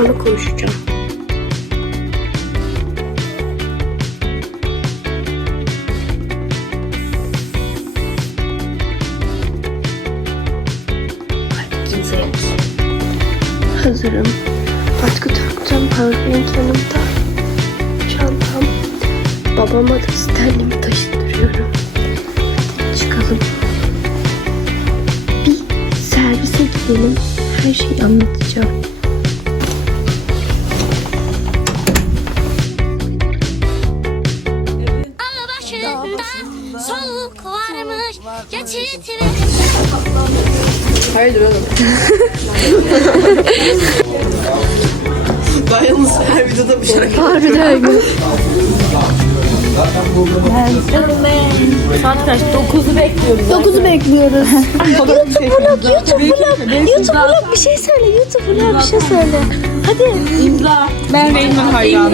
sonra konuşacağım. Hazırım. Atkı taktım. Powerbank yanımda. Çantam. Babama da sterlimi taşıtırıyorum. Hadi çıkalım. Bir servise gidelim. Her şeyi anlatacağım. Ben yalnız her videoda bir şey Harbiden? Saat kaç? 9'u bekliyoruz. 9'u bekliyoruz. YouTube vlog, YouTube vlog, YouTube vlog bir şey söyle, YouTube vlog bir şey söyle. Hadi. İmza. Ben Reynmen hayranım.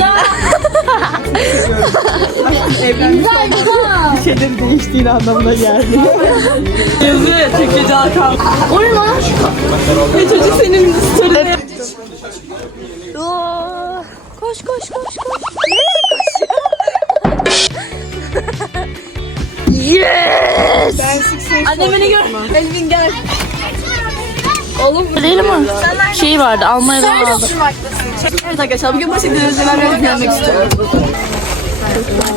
Bir şeylerin değiştiğini anlamına geldi. Yazı çekici Hakan. O ne lan? Ve çocuk senin story. Oo, koş koş koş koş. Nereye koşuyor? yes! Anne beni gör. Elvin gel. Oğlum değil mi? Şey vardı Almanya'dan aldım. Evet arkadaşlar bugün bir özellikle dinlemek istiyorum.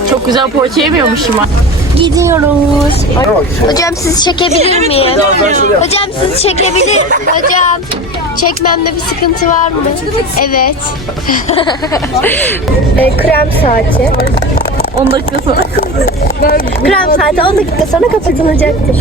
Çok güzel portre yemiyormuşum ben. Gidiyoruz. Hocam sizi çekebilir miyim? Hocam sizi çekebilir. Hocam çekmemde bir sıkıntı var mı? Evet. e, krem saati. 10 dakika sonra. Krem saati 10 dakika sonra kapatılacaktır.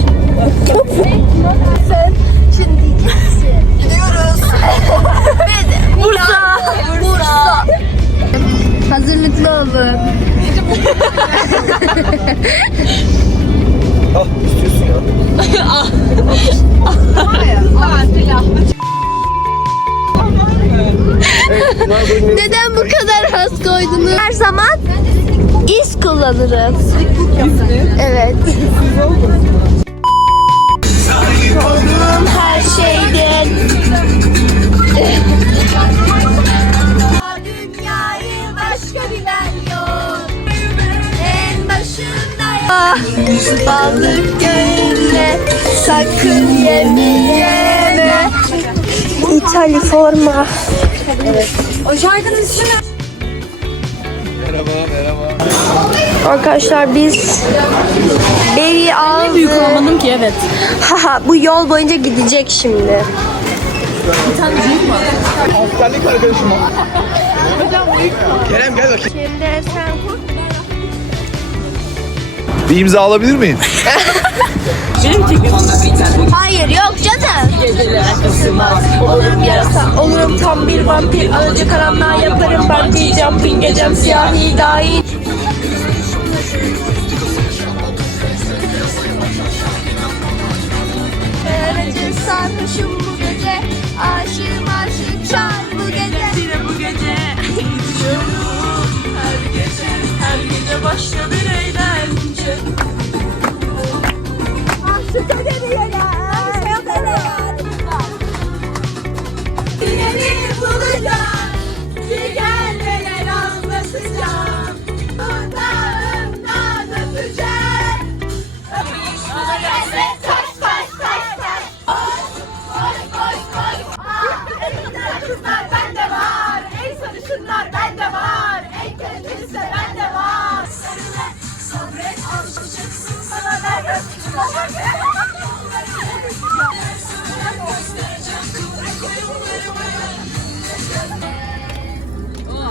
İz kullanırım. Evet. Olduğum her şeyden. Dünyayı başka bilen yok. En başındayım. Balık göğünde sakın yeme yeme. İtali forma. Merhaba merhaba. Arkadaşlar biz Beri aldık. Büyük olamadım ki evet. Haha bu yol boyunca gidecek şimdi. Askerlik arkadaşım o. Kerem gel bakayım. Şimdi sen Bir imza alabilir miyim? Benim çekim. Hayır yok canım. Olurum yarasa, olurum tam bir vampir. Alaca karanlığa yaparım ben diyeceğim. Bin gecem siyahi dahil. Sarhoşum bu gece. Aşığım aşık çal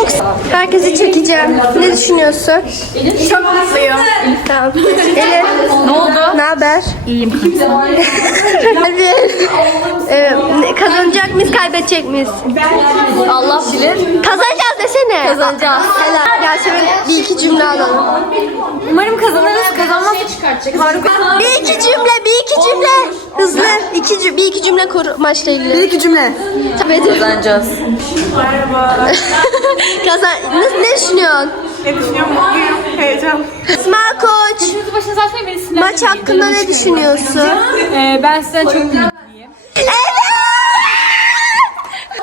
Çok herkesi çekeceğim. Ne düşünüyorsun? Çok mutluyum. Tamam. Elif. Ne oldu? Ne haber? İyiyim. Hadi. Ee, kazanacak mıyız, kaybedecek miyiz? Allah bilir. Kazanacağız desene. Kazanacağız. Helal. Yasemin bir iki cümle alalım. Umarım kazanırız. Kazanmazsa çıkartacak. Bir iki cümle, bir iki cümle. İki, cü- bir iki cümle kur maçla ilgili. Bir iki cümle. Tabii. Kazanacağız. Kazan. Ne, ne düşünüyorsun? Ne düşünüyorum? Mutluyum. Heyecan. İsmail Koç. Başınızı açmayın beni sinirlendirmeyin. Maç hakkında ne düşünüyorsun? Ee, ben sizden çok mutluyum. Evet.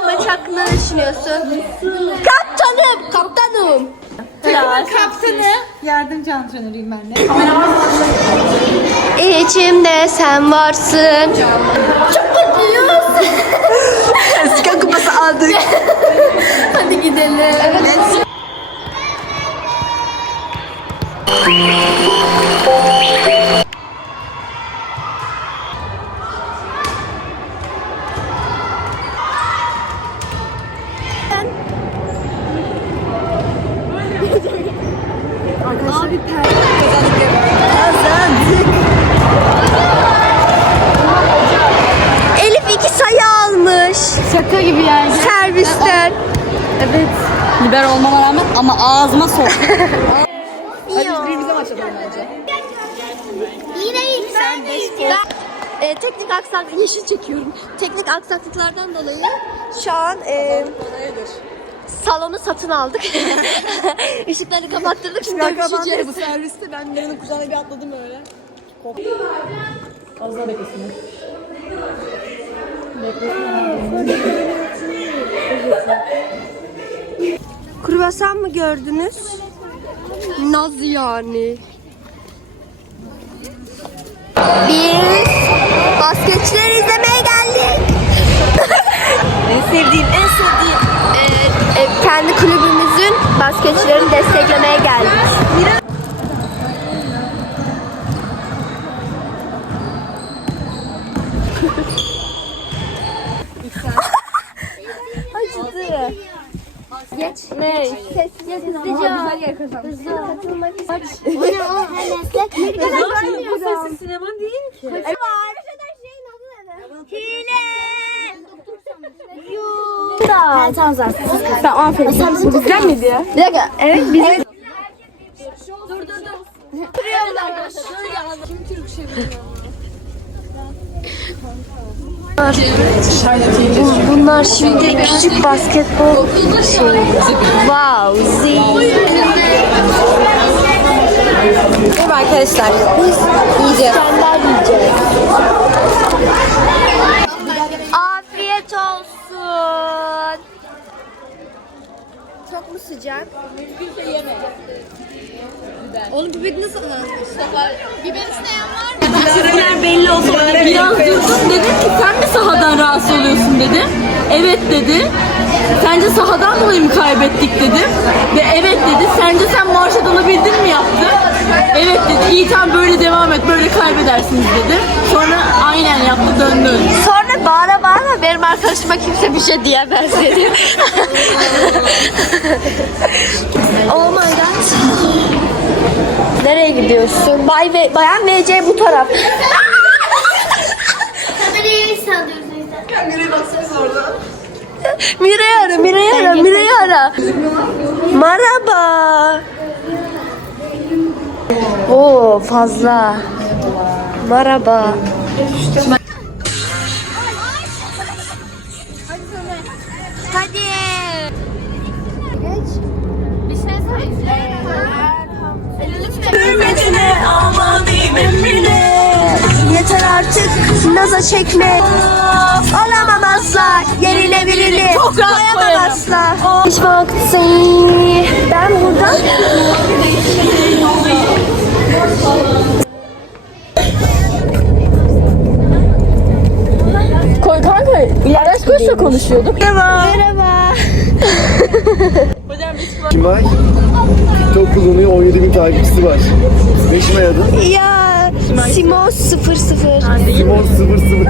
Maç hakkında ne düşünüyorsun? Kaptanım, kaptanım. Kaptanı. Yardımcı antrenörüyüm ben de. İçimde sen varsın. Çok mutluyuz. Sıkan kupası aldık. Hadi gidelim. Evet. Abi Birbirimize başlayalım bence. Yine ilk sen E, teknik aksaklık yeşil çekiyorum. Teknik aksaklıklardan dolayı şu an e, salonu satın aldık. Işıkları kapattırdık şimdi dövüşeceğiz. bu serviste ben Mira'nın kucağına bir atladım öyle. Az daha beklesin. Kruvasan mı gördünüz? Nasıl yani? Biz basketçileri izlemeye geldik. En sevdiğim, en sevdiğim. Ee, e, kendi kulübümüzün basketçilerini desteklemeye geldik. Ne? Sessizce hızlıca. Hızlı. Katılmak istiyorum. O ne o hemeslek. Bu sessiz sinema değil ki. Ha, tamam zaten. Tamam aferin. Güzel miydi ya? Bir dakika. Evet biz... Dur dur dur. Bu- Bunlar şimdi küçük basketbol şey. Wow, zil. Merhaba arkadaşlar. Biz yiyeceğiz. İskender yiyeceğiz. Afiyet olsun. Çok mu sıcak? Çizgiler belli olsa biraz durdum dedim ki sen mi sahadan rahatsız oluyorsun dedim. Evet dedi. Sence sahadan dolayı mı kaybettik dedim. Ve evet dedi. Sence sen marşa dalabildin mi yaptı. Evet dedi. İyi tamam böyle devam et böyle kaybedersiniz dedi. Sonra aynen yaptı döndü. Sonra bağıra bağıra benim arkadaşıma kimse bir şey diyemez dedi. oh my god. Nereye gidiyorsun? Bay ve bayan VC bu taraf. Kamerayı sallıyorsun işte. Nereye baksanız orada. Mira'yı ara, Mira'yı ara, Mira'yı ara. Merhaba. Oo fazla. Merhaba. Artık naza çekme Olamam asla yerine birini Koyamam asla Hiç vakti Ben buradan Koy kanka yaklaş koşsa konuşuyorduk. Merhaba Merhaba Kim var? TikTok kullanıyor 17 bin takipçisi var. Beşime adı. Ya Simay. Simos 00. Ha, değil mi? Simos 00.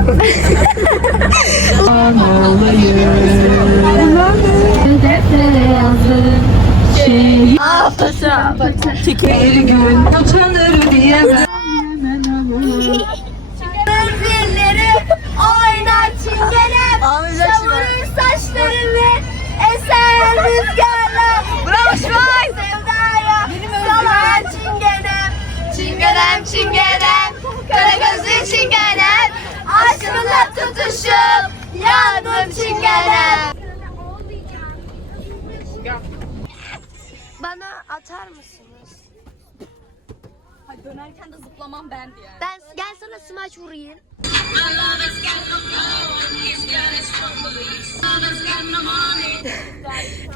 Ah paşa. Çeker gün utanır diyemem. Oynar çingenem Savurur saçlarımı Eser rüzgarla Bravo Şuay çingenem çingenem Karagözlü çingenem Aşkınla tutuşup yandım çingenem Bana atar mısınız? Hayır, dönerken de zıplamam bendi yani. Ben gel sana smaç vurayım.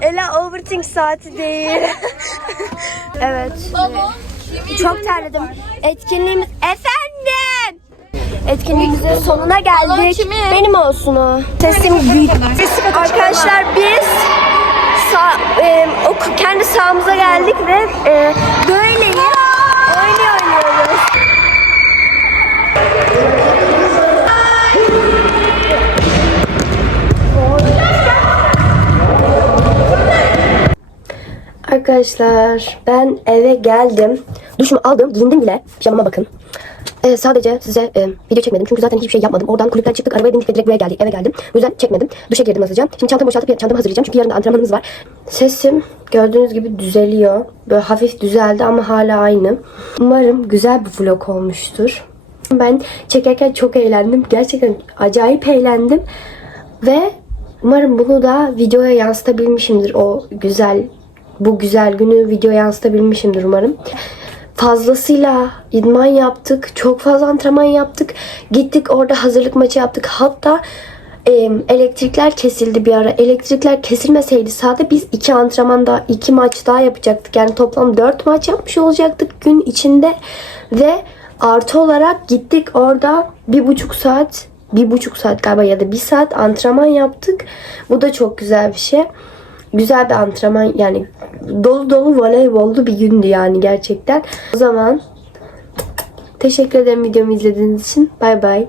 Ela overthink saati değil. evet. Baba. Çok terledim. Etkinliğimiz efendim. Etkinliğimizin sonuna geldik. Benim olsun o. Sesim büyük. Arkadaşlar biz sağ, e, oku, kendi sahamıza geldik ve e, böyleyiz. Arkadaşlar ben eve geldim. Duşumu aldım, giyindim bile. Pijamama bakın. Ee, sadece size e, video çekmedim çünkü zaten hiçbir şey yapmadım. Oradan kulüpten çıktık, arabaya bindik ve direkt buraya geldik. Eve geldim. Bu yüzden çekmedim. Duşa girdim hızlıca. Şimdi çantamı boşaltıp çantamı hazırlayacağım çünkü yarın da antrenmanımız var. Sesim gördüğünüz gibi düzeliyor. Böyle hafif düzeldi ama hala aynı. Umarım güzel bir vlog olmuştur. Ben çekerken çok eğlendim. Gerçekten acayip eğlendim. Ve umarım bunu da videoya yansıtabilmişimdir. O güzel bu güzel günü videoya yansıtabilmişimdir umarım. Fazlasıyla idman yaptık. Çok fazla antrenman yaptık. Gittik orada hazırlık maçı yaptık. Hatta e, elektrikler kesildi bir ara. Elektrikler kesilmeseydi sadece biz iki antrenman daha, iki maç daha yapacaktık. Yani toplam dört maç yapmış olacaktık gün içinde. Ve artı olarak gittik orada bir buçuk saat bir buçuk saat galiba ya da bir saat antrenman yaptık. Bu da çok güzel bir şey. Güzel bir antrenman yani dolu dolu voleybollu bir gündü yani gerçekten. O zaman teşekkür ederim videomu izlediğiniz için. Bay bay.